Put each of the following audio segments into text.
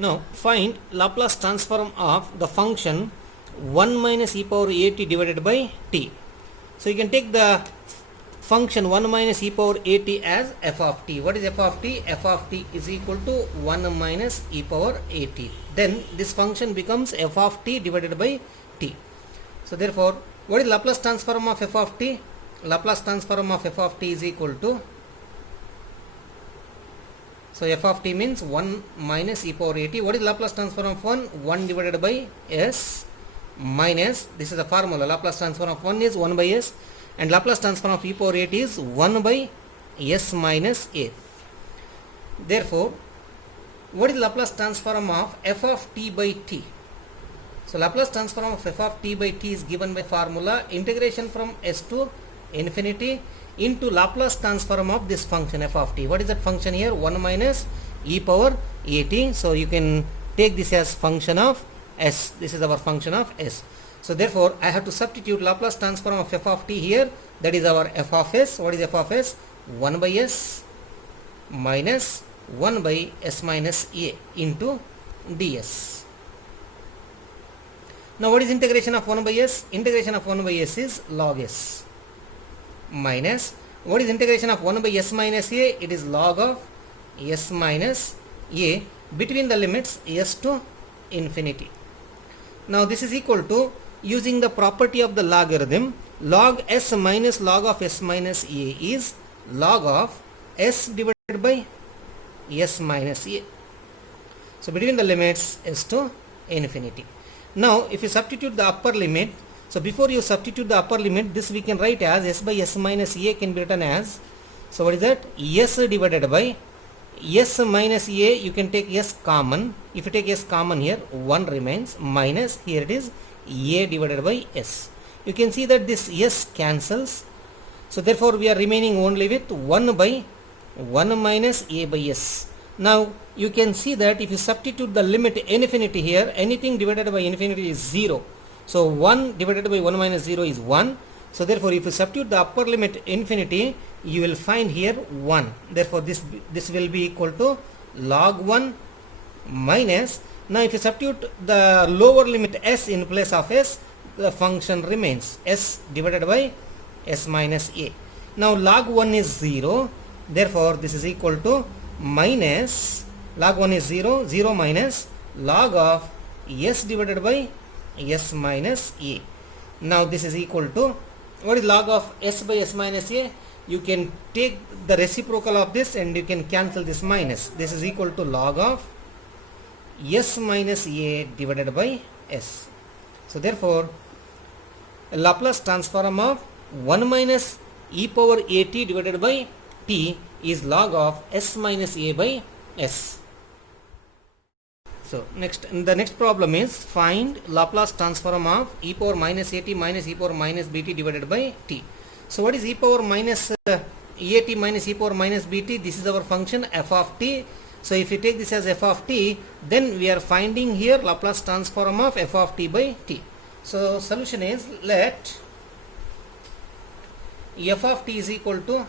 Now find Laplace transform of the function 1 minus e power a t divided by t. So you can take the function 1 minus e power a t as f of t. What is f of t? F of t is equal to 1 minus e power a t. Then this function becomes f of t divided by t. So therefore, what is Laplace transform of f of t? Laplace transform of f of t is equal to, so f of t means 1 minus e power a t. What is Laplace transform of 1? 1 divided by s minus, this is the formula, Laplace transform of 1 is 1 by s, and Laplace transform of e power a t is 1 by s minus a. Therefore, what is Laplace transform of f of t by t? So Laplace transform of f of t by t is given by formula integration from s to infinity into Laplace transform of this function f of t. What is that function here? 1 minus e power a t. So you can take this as function of s. This is our function of s. So therefore, I have to substitute Laplace transform of f of t here. That is our f of s. What is f of s? 1 by s minus 1 by s minus a into ds. Now what is integration of 1 by s? Integration of 1 by s is log s minus, what is integration of 1 by s minus a? It is log of s minus a between the limits s to infinity. Now this is equal to, using the property of the logarithm, log s minus log of s minus a is log of s divided by s minus a. So between the limits s to infinity. Now if you substitute the upper limit, so before you substitute the upper limit, this we can write as s by s minus a can be written as, so what is that? S divided by s minus a, you can take s common. If you take s common here, 1 remains, minus, here it is a divided by s. You can see that this s cancels. So therefore we are remaining only with 1 by 1 minus a by s. Now you can see that if you substitute the limit infinity here, anything divided by infinity is 0. So 1 divided by 1 minus 0 is 1. So therefore if you substitute the upper limit infinity, you will find here 1. Therefore this will be equal to log 1 minus, now if you substitute the lower limit s in place of s, the function remains s divided by s minus a. Now log 1 is 0, therefore this is equal to minus, log 1 is 0, 0 minus log of s divided by s minus a. Now this is equal to, what is log of s by s minus a? You can take the reciprocal of this and you can cancel this minus. This is equal to log of s minus a divided by s. So therefore, Laplace transform of 1 minus e power a t divided by t is log of s minus a by s. So the next problem is find Laplace transform of e power minus a t minus e power minus b t divided by t. So what is e power minus a t minus e power minus b t? This is our function f of t. So if you take this as f of t, then we are finding here Laplace transform of f of t by t. So solution is, let f of t is equal to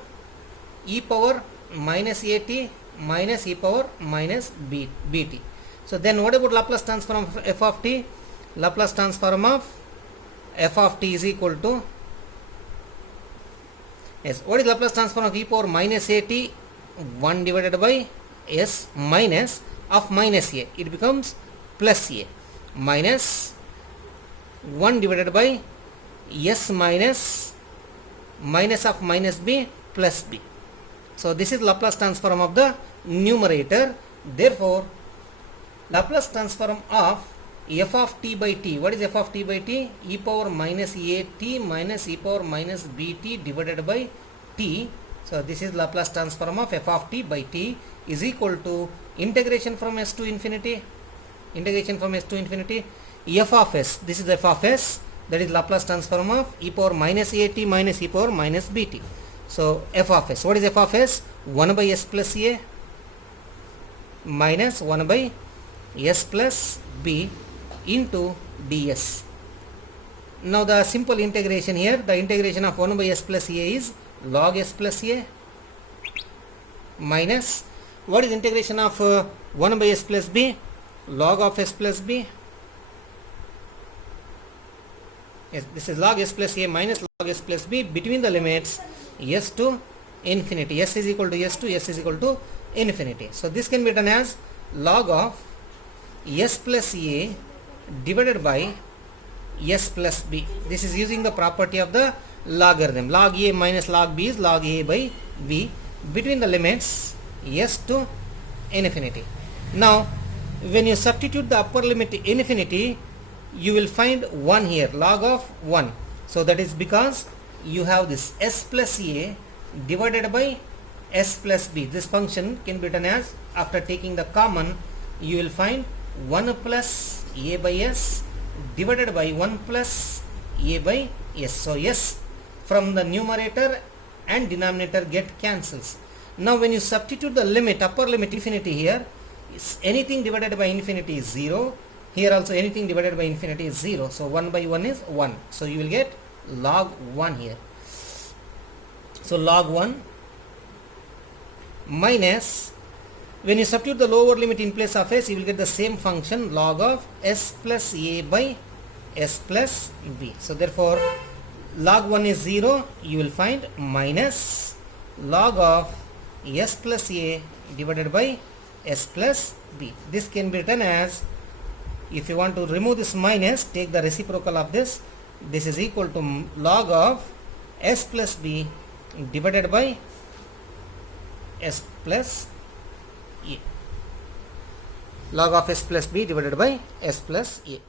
e power minus a t minus e power minus bt. So then what about Laplace transform of f of t? Laplace transform of f of t is equal to, yes, what is Laplace transform of e power minus a t? 1 divided by s minus of minus a, it becomes plus a, minus 1 divided by s minus of minus b plus b. So this is Laplace transform of the numerator. Therefore Laplace transform of f of t by t. What is f of t by t? E power minus a t minus e power minus b t divided by t. So this is Laplace transform of f of t by t is equal to integration from s to infinity. Integration from s to infinity. F of s. This is f of s. That is Laplace transform of e power minus a t minus e power minus b t. So f of s. What is f of s? 1 by s plus a minus 1 by s plus b into ds. Now the simple integration here, the integration of 1 by s plus a is log s plus a minus, what is integration of 1 by s plus b? log of s plus b. Yes, this is log s plus a minus log s plus b between the limits s to infinity. S is equal to s to s is equal to infinity. So this can be written as log of s plus a divided by s plus b. This is using the property of the logarithm. Log a minus log b is log a by b between the limits s to infinity. Now when you substitute the upper limit infinity, you will find 1 here, log of 1. So that is because you have this s plus a divided by s plus b. This function can be written as, after taking the common, you will find 1 plus a by s divided by 1 plus a by s. So s from the numerator and denominator get cancels. Now when you substitute the limit, upper limit infinity here, anything divided by infinity is 0. Here also anything divided by infinity is 0. So 1 by 1 is 1. So you will get log 1 here. So log 1 minus, when you substitute the lower limit in place of s, you will get the same function, log of s plus a by s plus b. So therefore log 1 is 0. You will find minus log of s plus a divided by s plus b. This can be written as, if you want to remove this minus, take the reciprocal of this. This is equal to log of s plus b divided by s plus a. Log of s plus b divided by s plus a.